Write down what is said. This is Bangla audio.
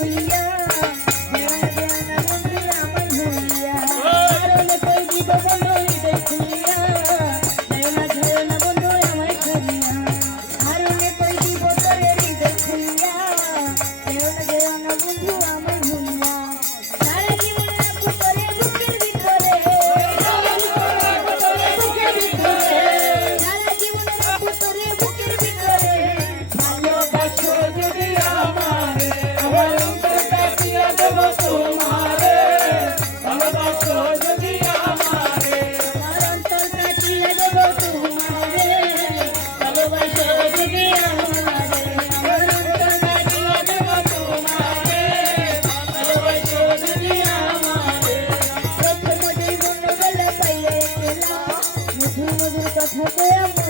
செய்ய মধুর মধুর কথা কয়া